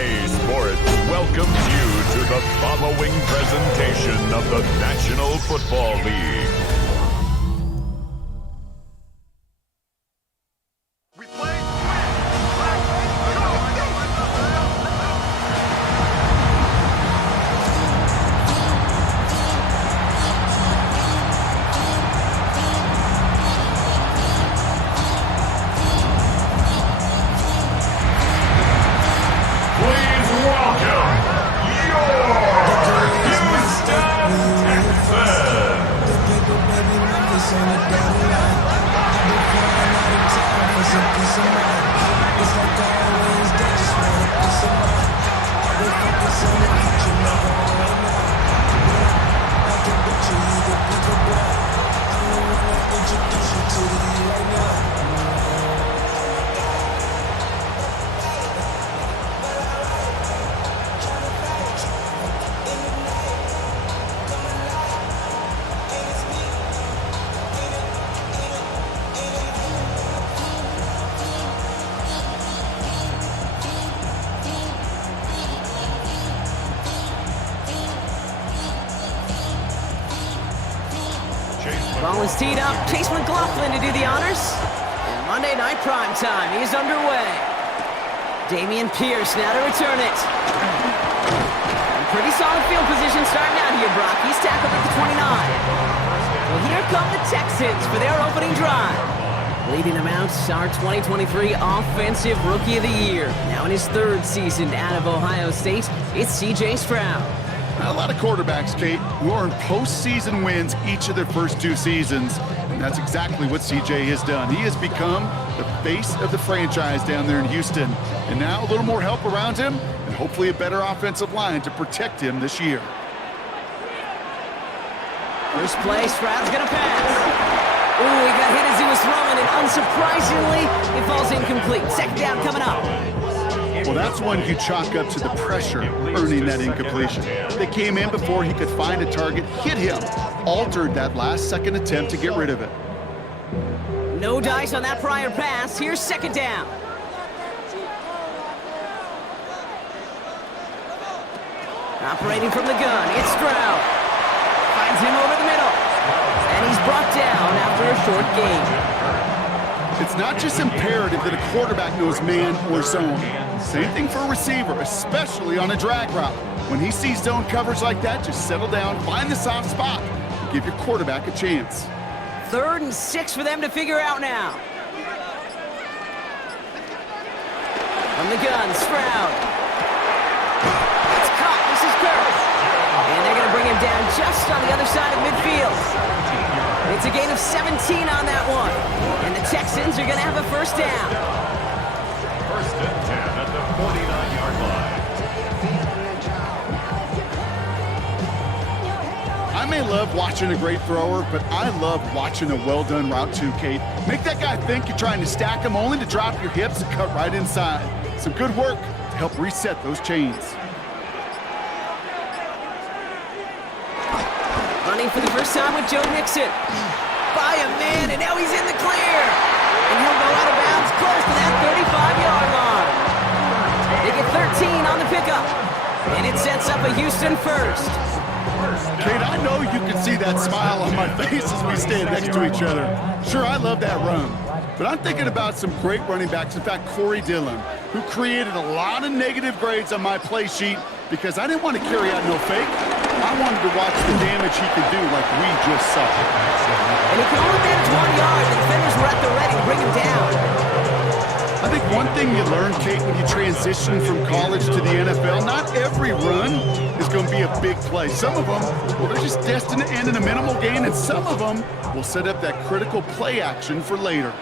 EA Sports welcomes you to the following presentation of the National Football League. Ball is teed up. Chase McLaughlin to do the honors. And Monday Night Prime Time is underway. Dameon Pierce now to return it. And pretty solid field position starting out here, Brock. He's tackled at the 29. Well, here come the Texans for their opening drive. Leading them out, our 2023 Offensive Rookie of the Year. Now in his third season out of Ohio State, it's C.J. Stroud. A lot of quarterbacks, Kate, who earn postseason wins each of their first two seasons. And that's exactly what CJ has done. He has become the face of the franchise down there in Houston. And now a little more help around him and hopefully a better offensive line to protect him this year. First play, Stroud's going to pass. Ooh, he got hit as he was throwing, and unsurprisingly, it falls incomplete. Second down coming up. Well, that's one you chalk up to the pressure earning that incompletion. They came in before he could find a target, hit him, altered that last-second attempt to get rid of it. No dice on that prior pass. Here's second down. Operating from the gun, it's Stroud. Finds him over the middle. And he's brought down after a short gain. It's not just imperative that a quarterback knows man or zone. Same thing for a receiver, especially on a drag route. When he sees zone coverage like that, just settle down, find the soft spot, and give your quarterback a chance. 3rd and 6 for them to figure out now. From the gun, Stroud. It's caught. This is Kirk. And they're going to bring him down just on the other side of midfield. It's a gain of 17 on that one. And the Texans are going to have a first down. 1st and 10 at the 49-yard line. I may love watching a great thrower, but I love watching a well-done route too, Kate. Make that guy think you're trying to stack him only to drop your hips and cut right inside. Some good work to help reset those chains. Running for the first time with Joe Mixon. By a man, and now he's in the clear. And he'll go out of bounds close to that 35-yard line. They get 13 on the pickup. And it sets up a Houston first. Kate, I know you can see that smile on my face as we stand next to each other. Sure, I love that run. But I'm thinking about some great running backs. In fact, Corey Dillon, who created a lot of negative grades on my play sheet because I didn't want to carry out no fake. I wanted to watch the damage he could do like we just saw. And he can only manage 1 yard. The defenders were at the ready to bring him down. I think one thing you learn, Kate, when you transition from college to the NFL, not every run is going to be a big play. Some of them, well, they're just destined to end in a minimal gain, and some of them will set up that critical play action for later.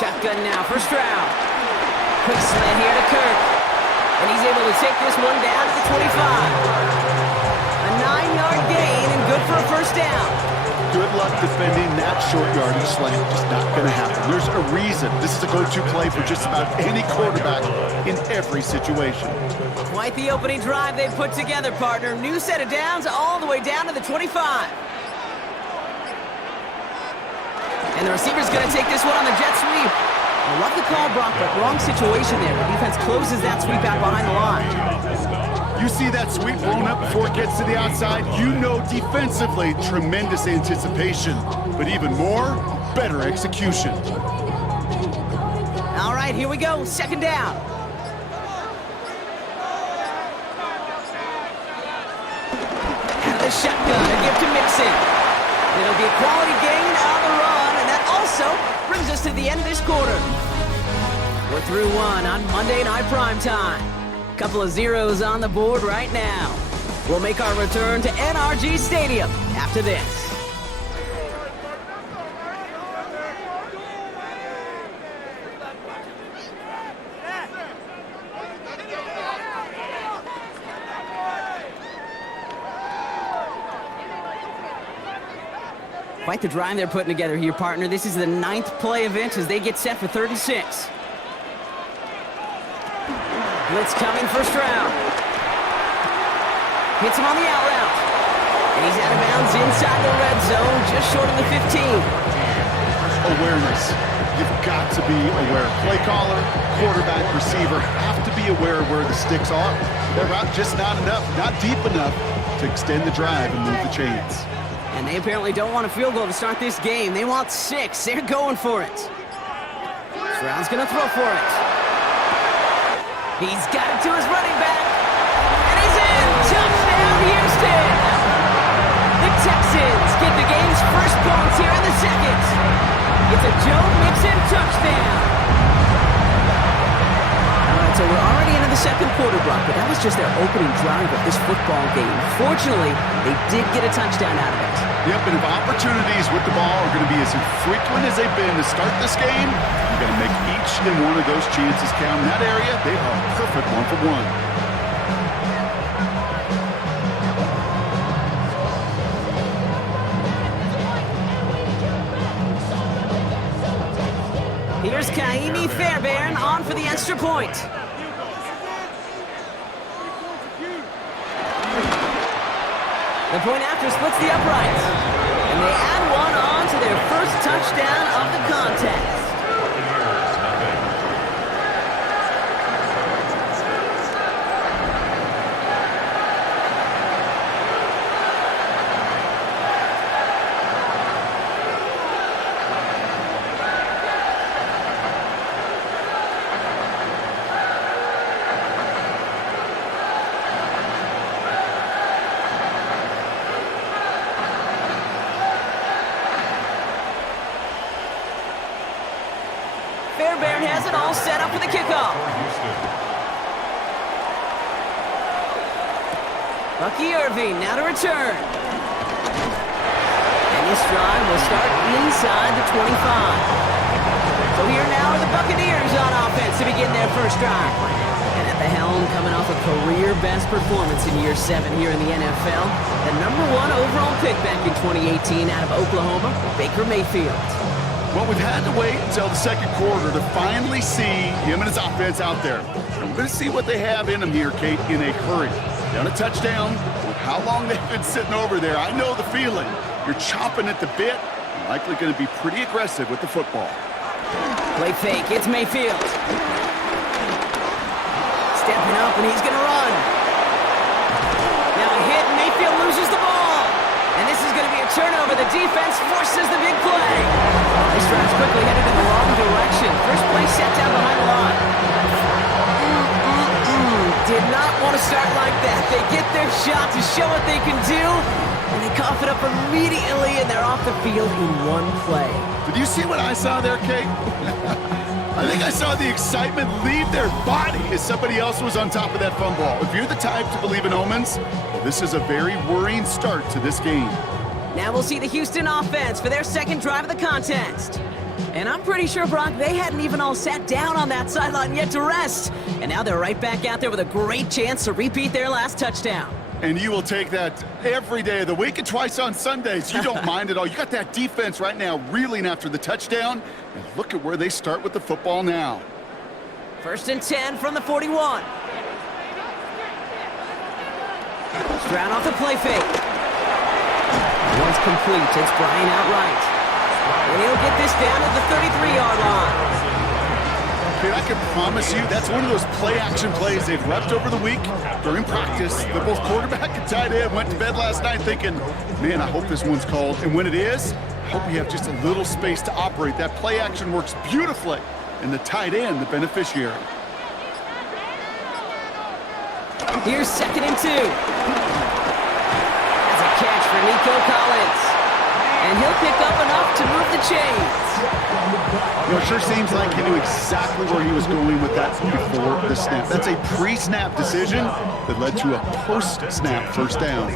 Shotgun now for Stroud. Quick slant here to Kirk. And he's able to take this one down to the 25. A 9-yard gain and good for a first down. Good luck defending that short yardage slant. Just not going to happen. There's a reason this is a go-to play for just about any quarterback in every situation. Quite the opening drive they put together, partner. New set of downs all the way down to the 25. And the receiver's going to take this one on the jet sweep. I love the call, Brock, but wrong situation there. The defense closes that sweep out behind the line. You see that sweep blown up before it gets to the outside, you know defensively, tremendous anticipation. But even more, better execution. All right, here we go. Second down. Out of the shotgun, a gift to Mixon. It'll be a quality gain on the run, and that also brings us to the end of this quarter. We're through one on Monday Night Primetime. Couple of zeros on the board right now. We'll make our return to NRG Stadium after this. Quite the drive they're putting together here, partner. This is the 9th play event as they get set for 3rd and 6. Blitz coming first round. Hits him on the out route. And he's out of bounds inside the red zone, just short of the 15. Awareness. You've got to be aware. Play caller, quarterback, receiver have to be aware of where the sticks are. That route just not enough, not deep enough to extend the drive and move the chains. And they apparently don't want a field goal to start this game. They want 6. They're going for it. Brown's going to throw for it. He's got it to his running back. And he's in! Touchdown, Houston! The Texans get the game's first points here in the second. It's a Joe Mixon touchdown. All right, so we're already into the second quarter, Brock, but that was just their opening drive of this football game. Fortunately, they did get a touchdown out of it. Yep, and if opportunities with the ball are going to be as infrequent as they've been to start this game, you got to make each and one of those chances count. In that area, they are a perfect 1-for-1. Here's Kaimi Fairbairn on for the extra point. The point after splits the uprights. And they add one on to their first touchdown of the contest. Fairbairn has it all set up for the kickoff. Bucky Irving now to return. And this drive will start inside the 25. So here now are the Buccaneers on offense to begin their first drive. And at the helm, coming off a career-best performance in year 7 here in the NFL, the #1 overall pick back in 2018 out of Oklahoma, Baker Mayfield. Well, we've had to wait until the second quarter to finally see him and his offense out there. And we're going to see what they have in them here, Kate, in a hurry. Down a touchdown, with how long they've been sitting over there, I know the feeling. You're chomping at the bit, and likely going to be pretty aggressive with the football. Play fake, it's Mayfield. Stepping up, and he's going to run. Now a hit, Mayfield loses the ball. And this is going to be a turnover. The defense forces the big play. This drive's quickly headed in the wrong direction. First play set down behind the line. Did not want to start like that. They get their shot to show what they can do, and they cough it up immediately, and they're off the field in one play. Did you see what I saw there, Kate? I think I saw the excitement leave their body as somebody else was on top of that fumble. If you're the type to believe in omens, well, this is a very worrying start to this game. Now we'll see the Houston offense for their second drive of the contest. And I'm pretty sure, Brock, they hadn't even all sat down on that sideline yet to rest. And now they're right back out there with a great chance to repeat their last touchdown. And you will take that every day of the week and twice on Sundays. You don't mind at all. You got that defense right now reeling after the touchdown. And look at where they start with the football now. 1st and 10 from the 41. Stroud off the play fake. Once complete, it's Brian outright. And he'll get this this down at the 33-yard line. Dude, I can promise you that's one of those play-action plays they've repped over the week during practice. The both quarterback and tight end went to bed last night thinking, man, I hope this one's called. And when it is, I hope you have just a little space to operate. That play-action works beautifully, and the tight end, the beneficiary. Here's 2nd and 2. That's a catch for Nico Collins. And he'll pick up enough to move the chains. You know, it sure seems like he knew exactly where he was going with that before the snap. That's a pre-snap decision that led to a post-snap first down.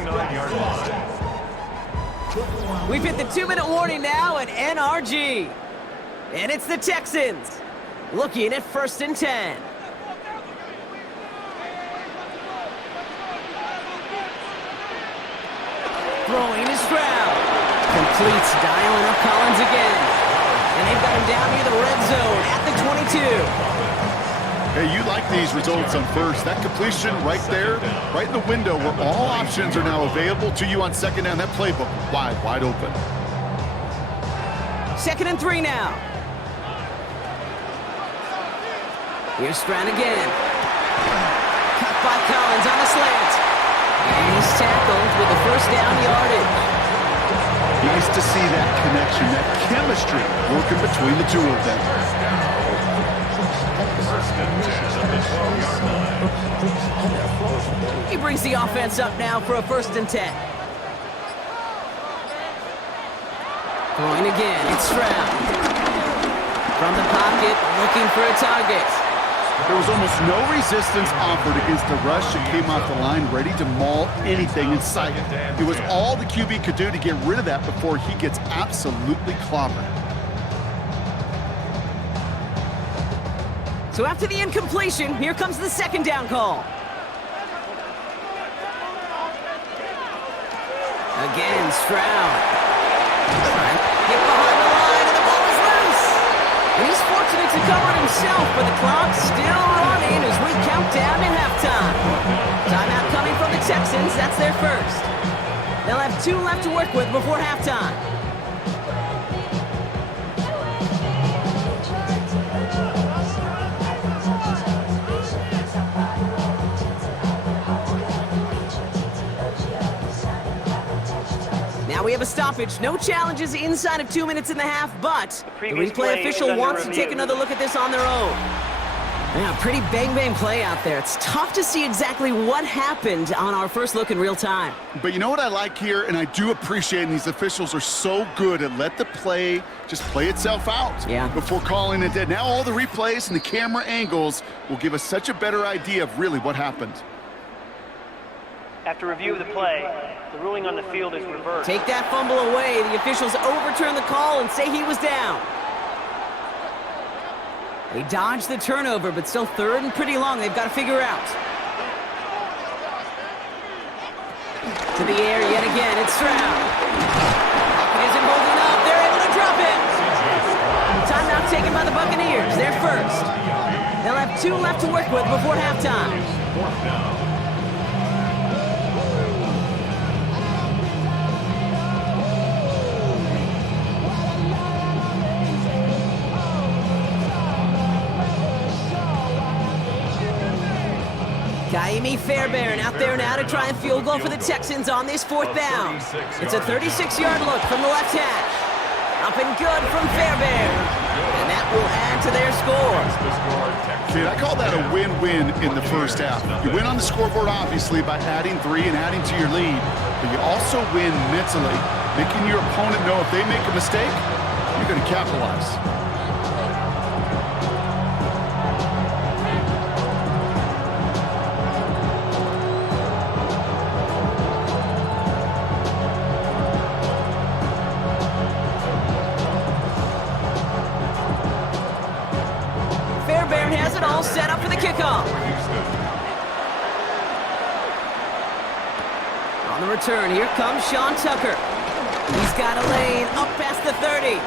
We've hit the 2-minute warning now at NRG. And it's the Texans looking at 1st and 10. Throwing is Stroud. Completes, dialing up Collins again. And they've got him down near the red zone at the 22. Hey, you like these results on first. That completion right there, right in the window where all options are now available to you on 2nd down. That playbook wide open. 2nd and 3 now. Here's Stroud again. Cut by Collins on the slant. And he's tackled with the first down yardage. Nice to see that connection, that chemistry working between the two of them. He brings the offense up now for a 1st and 10. Throwing again, it's Stroud. From the pocket, looking for a target. There was almost no resistance offered against the rush that came off the line, ready to maul anything in sight. It was all the QB could do to get rid of that before he gets absolutely clobbered. So after the incompletion, here comes the 2nd down call. Again, Stroud. Hit behind the line, and the ball is loose. And he's fortunate to cover it himself, but the clock's still running as we count down to halftime. Timeout coming from the Texans. That's their first. They'll have 2 left to work with before halftime. Now we have a stoppage. No challenges inside of 2 minutes and a half, but the replay official wants to take another look at this on their own. Yeah, pretty bang-bang play out there. It's tough to see exactly what happened on our first look in real time. But you know what I like here, and I do appreciate, and these officials are so good at let the play just play itself out before calling it dead. Now all the replays and the camera angles will give us such a better idea of really what happened. After review of the play, the ruling on the field is reversed. Take that fumble away. The officials overturn the call and say he was down. They dodged the turnover, but still 3rd and pretty long. They've got to figure out. To the air yet again. It's Stroud. Pocket isn't holding up. They're able to drop it. Timeout taken by the Buccaneers. They're first. They'll have 2 left to work with before halftime. Kaimi Fairbairn out there now to try and field goal for the Texans on this 4th down. It's a 36-yard look from the left hash. Up and good from Fairbairn. And that will add to their score. Kid, I call that a win-win in the first half. You win on the scoreboard, obviously, by adding 3 and adding to your lead. But you also win mentally, making your opponent know if they make a mistake, you're going to capitalize. All set up for the kickoff. On the return, here comes Sean Tucker. He's got a lane up past the 30.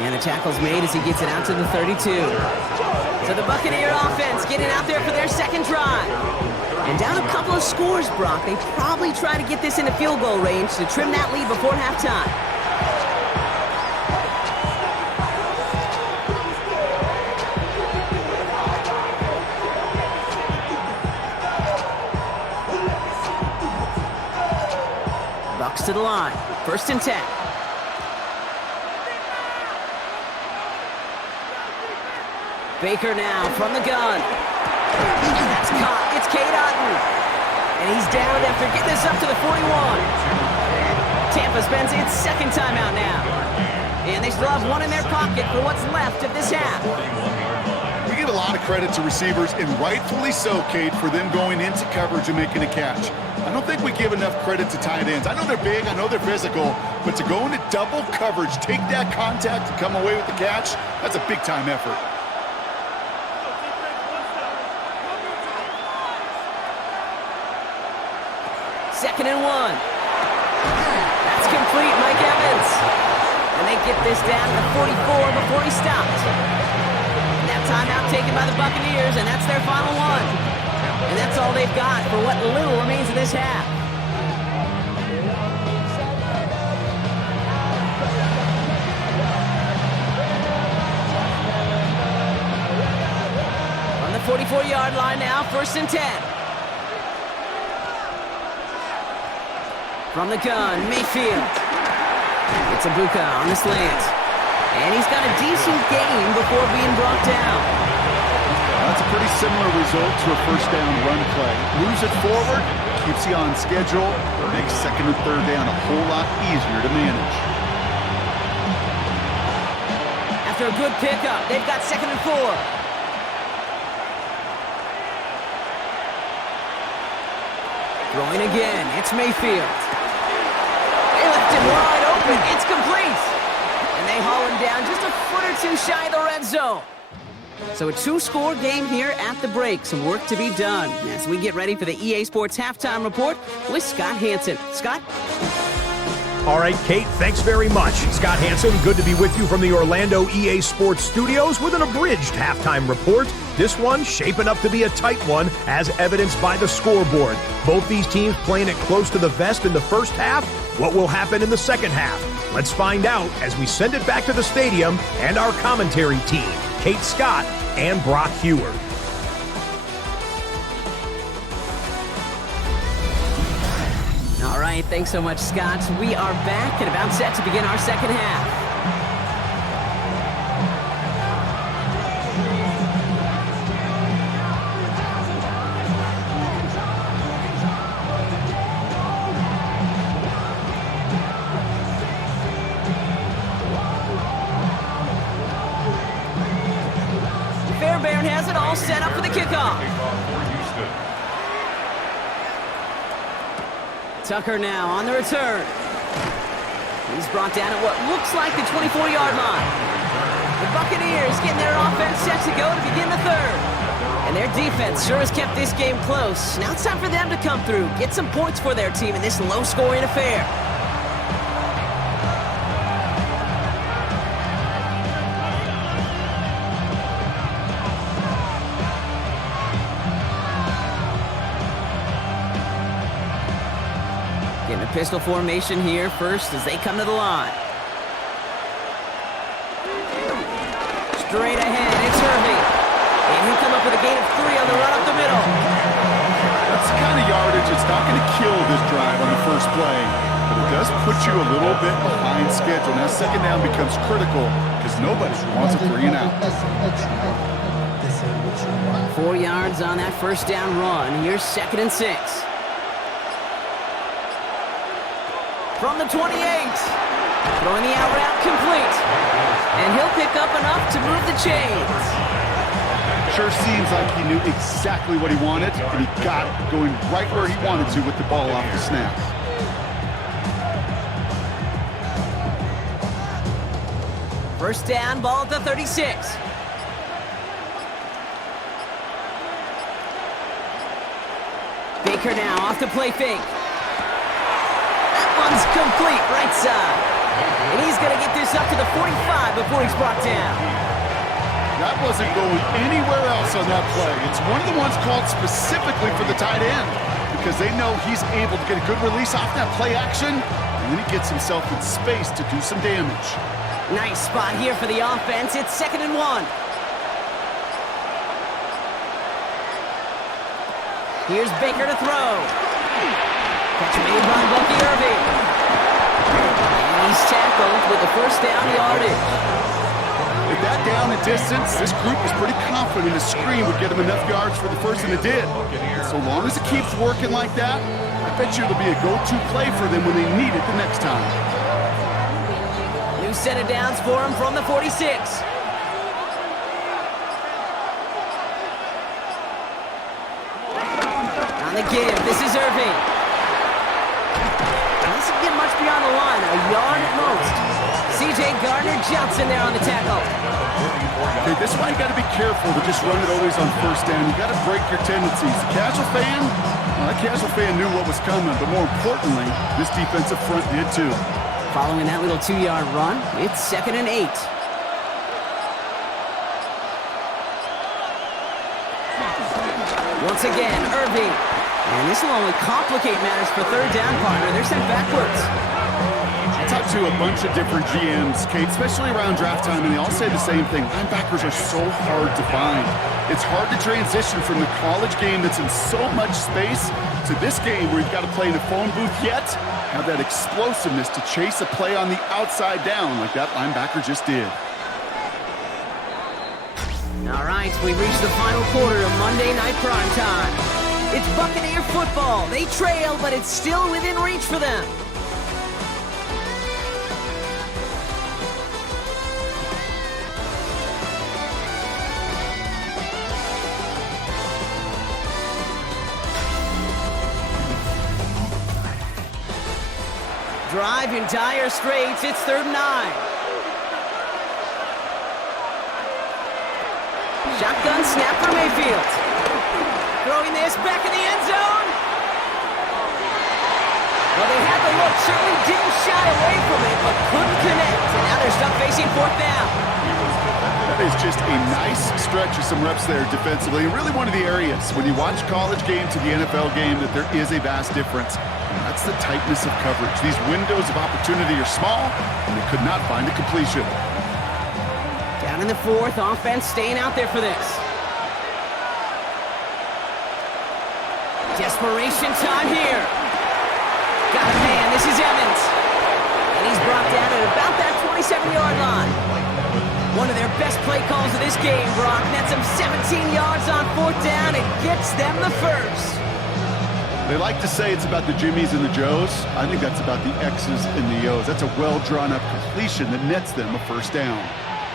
And the tackle's made as he gets it out to the 32. So the Buccaneer offense getting out there for their 2nd drive. And down a couple of scores, Brock. They probably try to get this into field goal range to trim that lead before halftime. walks to the line. 1st and 10. Baker now from the gun. That's caught. It's Cade Otton. And he's down after getting this up to the 41. Tampa spends its 2nd timeout now. And they still have one in their pocket for what's left of this half. We give a lot of credit to receivers, and rightfully so, Cade, for them going into coverage and making a catch. I don't think we give enough credit to tight ends. I know they're big, I know they're physical, but to go into double coverage, take that contact, and come away with the catch, that's a big-time effort. Second and 1. That's complete, Mike Evans. And they get this down to the 44 before he stopped. And that timeout taken by the Buccaneers, and that's their final one. And that's all they've got for what little remains of this half. On the 44-yard line now, 1st and 10. From the gun, Mayfield. It's a Bucca on the slant. And he's got a decent gain before being brought down. That's a pretty similar result to a 1st down run play. Moves it forward, keeps you on schedule, makes 2nd and 3rd down a whole lot easier to manage. After a good pickup, they've got 2nd and 4. Throwing again, it's Mayfield. They left him wide open. It's complete. And they haul him down just a foot or two shy of the red zone. So a 2-score game here at the break. Some work to be done as we get ready for the EA Sports Halftime Report with Scott Hanson. Scott? All right, Kate, thanks very much. Scott Hanson, good to be with you from the Orlando EA Sports Studios with an abridged halftime report. This one shaping up to be a tight one, as evidenced by the scoreboard. Both these teams playing it close to the vest in the first half. What will happen in the second half? Let's find out as we send it back to the stadium and our commentary team, Kate Scott and Brock Heward. All right, thanks so much, Scott. We are back and about set to begin our second half. Fairbairn has it all set up for the kickoff. Tucker now on the return. He's brought down at what looks like the 24-yard line. The Buccaneers getting their offense set to go to begin the 3rd. And their defense sure has kept this game close. Now it's time for them to come through, get some points for their team in this low-scoring affair. Getting a pistol formation here first as they come to the line. Straight ahead, it's Irving. And he'll come up with a gain of 3 on the run up the middle. That's the kind of yardage that's not going to kill this drive on the first play, but it does put you a little bit behind schedule. Now 2nd down becomes critical because nobody wants a 3 and out. 4 yards on that 1st down run. Here's 2nd and 6. From the 28. Throwing the out route complete. And he'll pick up enough to move the chains. Sure seems like he knew exactly what he wanted, and he got it, going right where he wanted to with the ball off the snap. First down, ball at the 36. Baker now off the play fake. One's complete, right side. And he's going to get this up to the 45 before he's brought down. That wasn't going anywhere else on that play. It's one of the ones called specifically for the tight end because they know he's able to get a good release off that play action, and then he gets himself in space to do some damage. Nice spot here for the offense. It's 2nd and 1. Here's Baker to throw. Catch made by Bucky Irving. And he's tackled with the first down yardage. With that down and distance, this group was pretty confident a screen would get him enough yards for the first, and it did. So long as it keeps working like that, I bet you it'll be a go-to play for them when they need it the next time. New set of downs for him from the 46. On the give, this is Irving. Doesn't get much beyond the line, a yard at most. C.J. Gardner-Johnson there on the tackle. Okay, this is why you got to be careful to just run it always on first down. You got to break your tendencies. The casual fan, well, that casual fan knew what was coming, but more importantly, this defensive front did too. Following that little 2-yard run, it's 2nd and 8. Once again, Irving. And this will only complicate matters for third down, partner. They're sent backwards. I talked to a bunch of different GMs, Kate, especially around draft time, and they all say the same thing. Linebackers are so hard to find. It's hard to transition from the college game that's in so much space to this game where you've got to play in a phone booth, yet have that explosiveness to chase a play on the outside down like that linebacker just did. All right, we've reached the final quarter of Monday Night Prime Time. It's Buccaneer football. They trail, but it's still within reach for them. Drive in dire straits. It's 3rd and 9. Shotgun snap for Mayfield. Throwing this back in the end zone. Well, they had the look, certainly didn't shy away from it, but couldn't connect. And now they're stuck facing 4th down. That is just a nice stretch of some reps there defensively. And really one of the areas when you watch college game to the NFL game that there is a vast difference. And that's the tightness of coverage. These windows of opportunity are small, and they could not find a completion. Down in the 4th, offense staying out there for this. Desperation time here. Got a man, this is Evans. And he's brought down at about that 27-yard line. One of their best play calls of this game, Brock. Nets them 17 yards on 4th down and gets them the first. They like to say it's about the Jimmies and the Joes. I think that's about the X's and the O's. That's a well-drawn-up completion that nets them a first down.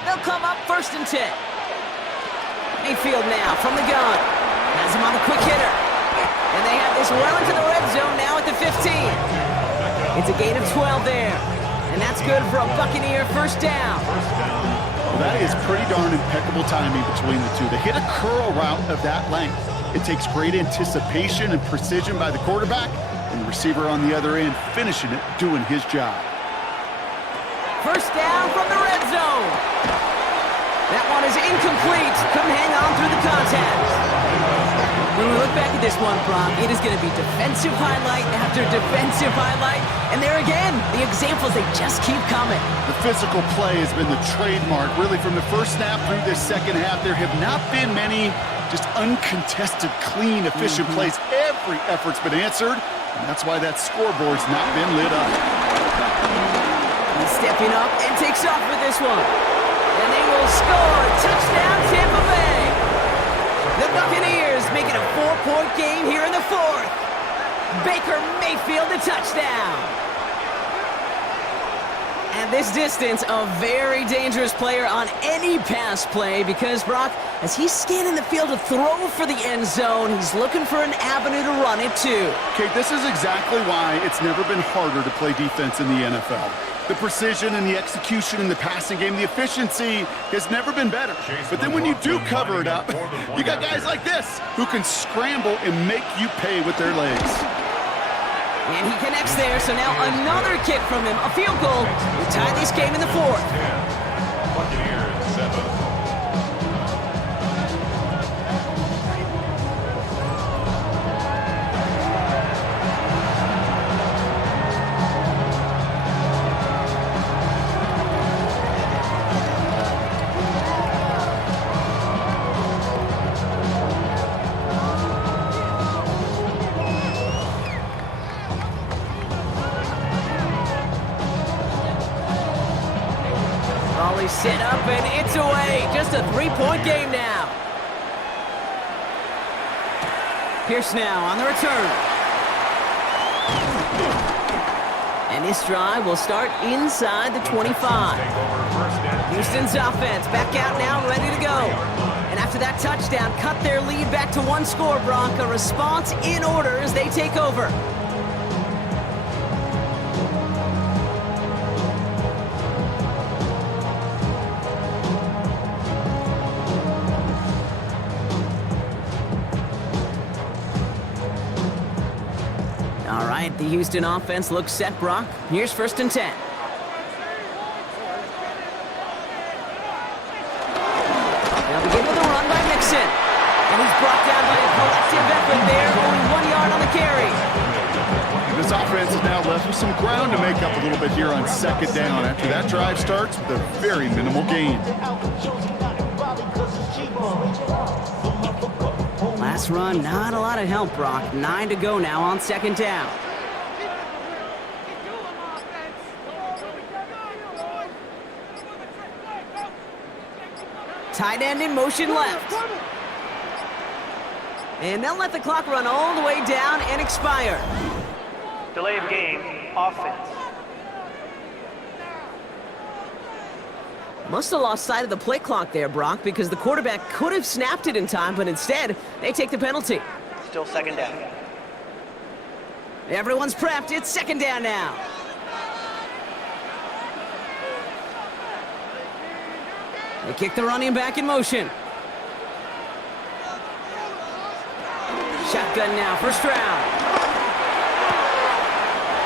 They'll come up 1st and 10. Mayfield now from the gun. Has him on a quick hitter. And they have this well into the red zone now at the 15. It's a gain of 12 there. And that's good for a Buccaneer first down. Well, that is pretty darn impeccable timing between the two. They hit a curl route of that length. It takes great anticipation and precision by the quarterback, and the receiver on the other end finishing it, doing his job. First down from the red zone. That one is incomplete. Couldn't hang on through the contact. When we look back at this one, Brock, it is going to be defensive highlight after defensive highlight. And there again, the examples, they just keep coming. The physical play has been the trademark, really, from the first snap through this second half. There have not been many just uncontested, clean, efficient plays. Every effort's been answered, and that's why that scoreboard's not been lit up. He's stepping up and takes off with this one. And they will score. Touchdown, Tampa Bay. The Buccaneers making a 4-point game here in the 4th. Baker Mayfield, the touchdown. And this distance, a very dangerous player on any pass play because, Brock, as he's scanning the field to throw for the end zone, he's looking for an avenue to run it too. Okay, this is exactly why it's never been harder to play defense in the NFL. The precision and the execution in the passing game, the efficiency has never been better. But then when you do cover it up, you got guys like this who can scramble and make you pay with their legs. And he connects there, so now another kick from him, a field goal, to tie this game in the 4th. Buccaneers 7. Raleigh set up, and it's away. Just a 3-point game now. Pierce now on the return. And this drive will start inside the 25. Houston's offense back out now, ready to go. And after that touchdown, cut their lead back to 1 score, Brock. A response in order as they take over. All right, the Houston offense looks set, Brock. Here's 1st and 10. They'll begin with a run by Mixon. And he's brought down by a collective effort there, only 1 yard on the carry. This offense is now left with some ground to make up a little bit here on 2nd down after that drive starts with a very minimal gain. Last run, not a lot of help, Brock. 9 to go now on 2nd down. Tight end in motion left. And they'll let the clock run all the way down and expire. Delay of game, offense. Must have lost sight of the play clock there, Brock, because the quarterback could have snapped it in time, but instead, they take the penalty. Still 2nd down. Everyone's prepped. It's 2nd down now. They kick the running back in motion. Shotgun now, 1st round.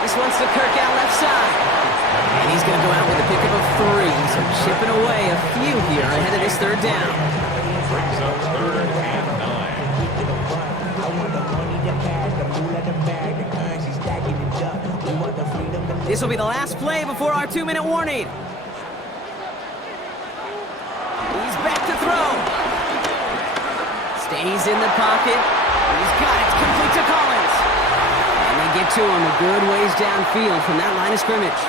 This one's to Kirk out left side. And he's going to go out with a pickup of 3. So chipping away a few here ahead of this 3rd down. Brings up 3rd and 9. This will be the last play before our 2-minute warning. He's back to throw. Stays in the pocket. He's got it. It's complete to Collins. And they get to him a good ways downfield from that line of scrimmage.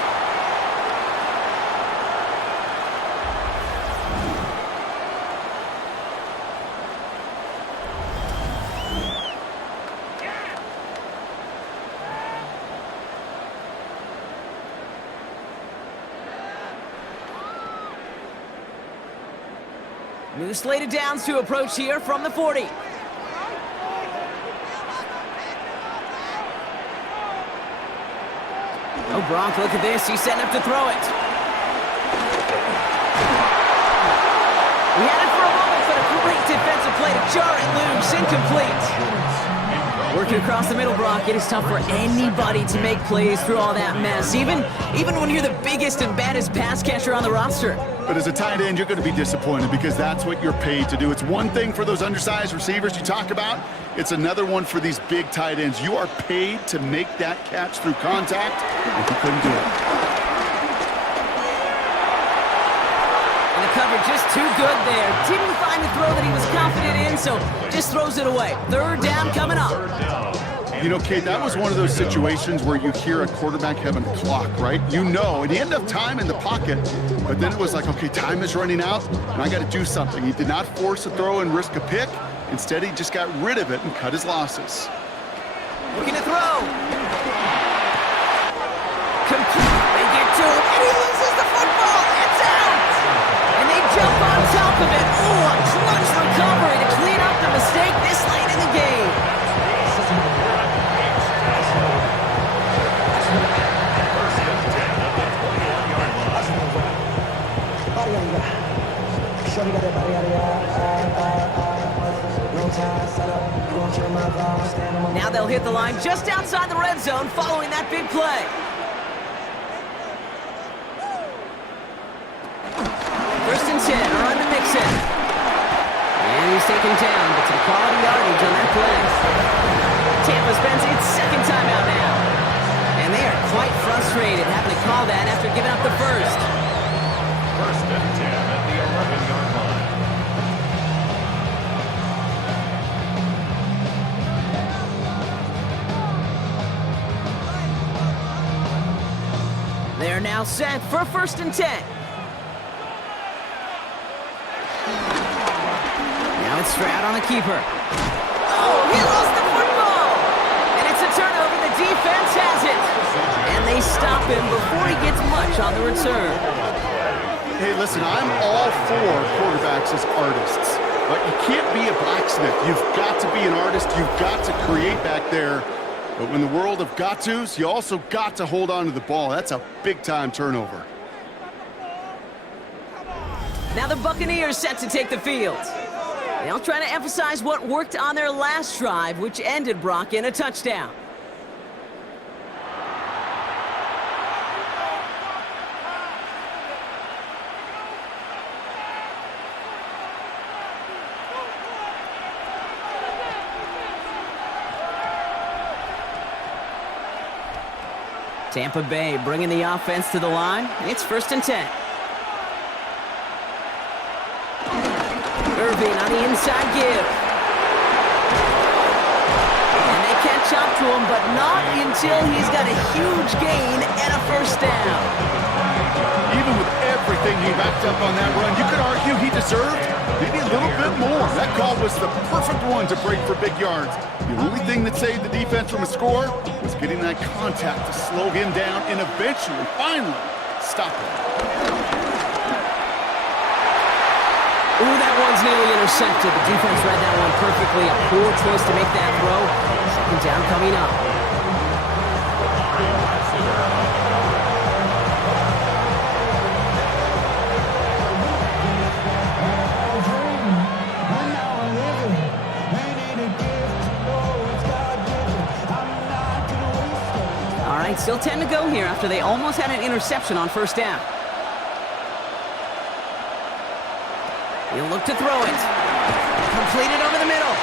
New slated downs to approach here from the 40. Oh, Brock, look at this. He's setting up to throw it. We had it for a moment, but a great defensive play to jar it loose. Incomplete. Working across the middle, Brock, it is tough for anybody to make plays through all that mess, even when you're the biggest and baddest pass catcher on the roster. But as a tight end, you're going to be disappointed because that's what you're paid to do. It's one thing for those undersized receivers you talk about. It's another one for these big tight ends. You are paid to make that catch through contact, and he couldn't do it. And the cover just too good there. Didn't find the throw that he was confident in, so just throws it away. 3rd down coming up. You know, Kate, that was one of those situations where you hear a quarterback having a clock, right? You know, and he had enough time in the pocket, but then it was like, okay, time is running out, and I got to do something. He did not force a throw and risk a pick. Instead, he just got rid of it and cut his losses. Looking to throw. Complete. They get to him, and he loses the football. It's out. And they jump on top of it. Ooh, a clutch recovery to clean up the mistake this late in the game. Now they'll hit the line just outside the red zone following that big play. 1st and 10, a run to Mixon. And he's taken down, but some quality yardage on that play. Tampa spends its 2nd timeout now. And they are quite frustrated having to call that after giving up the 1st. 1st and 10 at the 11-yard line. They're now set for 1st and 10. With Stroud on the keeper. Oh, he lost the football! And it's a turnover. The defense has it. And they stop him before he gets much on the return. Hey, listen, I'm all for quarterbacks as artists. But you can't be a blacksmith. You've got to be an artist. You've got to create back there. But when the world of got-tos, you also got to hold on to the ball. That's a big-time turnover. Now the Buccaneers set to take the field. They'll try to emphasize what worked on their last drive, which ended, Brock, in a touchdown. Tampa Bay bringing the offense to the line. It's 1st and 10. Irving on the inside give. And they catch up to him, but not until he's got a huge gain and a 1st down. Even with everything he backed up on that run, you could argue he deserved maybe a little bit more. That call was the perfect one to break for big yards. The only thing that saved the defense from a score was getting that contact to slow him down and eventually, finally, stop him. Ooh, that one's nearly intercepted. The defense read that one perfectly. A poor choice to make that throw. 2nd down coming up. All right, still 10 to go here after they almost had an interception on 1st down. He'll look to throw it. Completed over the middle.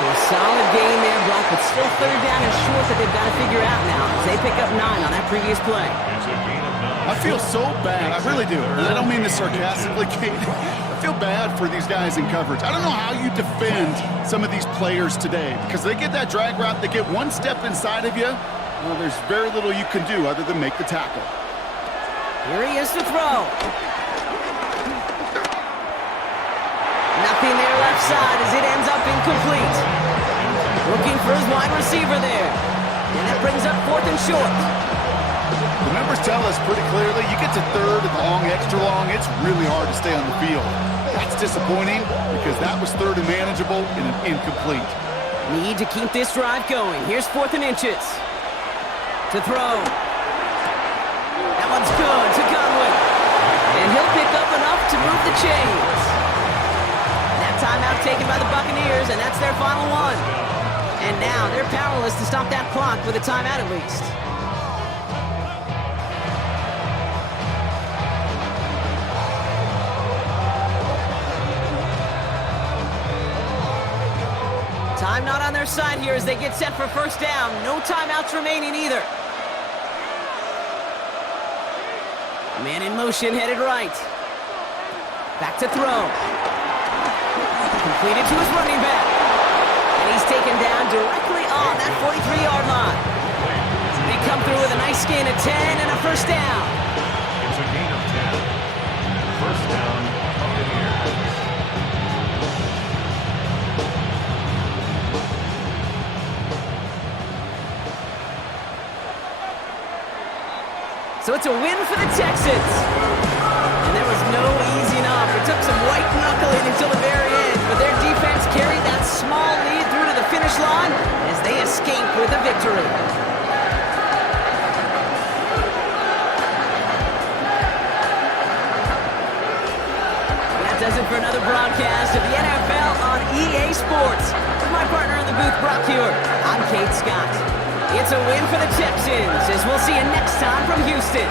So a solid gain there, Brock, but still 3rd down and short that they've got to figure out now as they pick up 9 on that previous play. I feel so bad. I really do. And I don't mean this sarcastically, Kate. I feel bad for these guys in coverage. I don't know how you defend some of these players today because they get that drag route, they get one step inside of you. Well, there's very little you can do other than make the tackle. Here he is to throw. Nothing there left side as it ends up incomplete. Looking for his wide receiver there. And that brings up 4th and short. The numbers tell us pretty clearly, you get to 3rd and long, extra long, it's really hard to stay on the field. That's disappointing because that was 3rd and manageable and an incomplete. Need to keep this drive going. Here's 4th and inches. To throw. That one's good to Godwin. And he'll pick up enough to move the chains. That timeout taken by the Buccaneers, and that's their final one. And now they're powerless to stop that clock with a timeout at least. Time not on their side here as they get set for 1st down. No timeouts remaining either. Man in motion, headed right. Back to throw. Completed to his running back. And he's taken down directly on that 43-yard line. They come through with a nice gain of 10 and a 1st down. It's a gain of 10. 1st down, Buccaneers. So it's a win for the Texans. And there was no easing up. It took some white knuckling until the very end, but their defense carried that small lead through to the finish line as they escape with a victory. That does it for another broadcast of the NFL on EA Sports. With my partner in the booth, Brock Hewer, I'm Kate Scott. It's a win for the Texans, as we'll see you next time from Houston.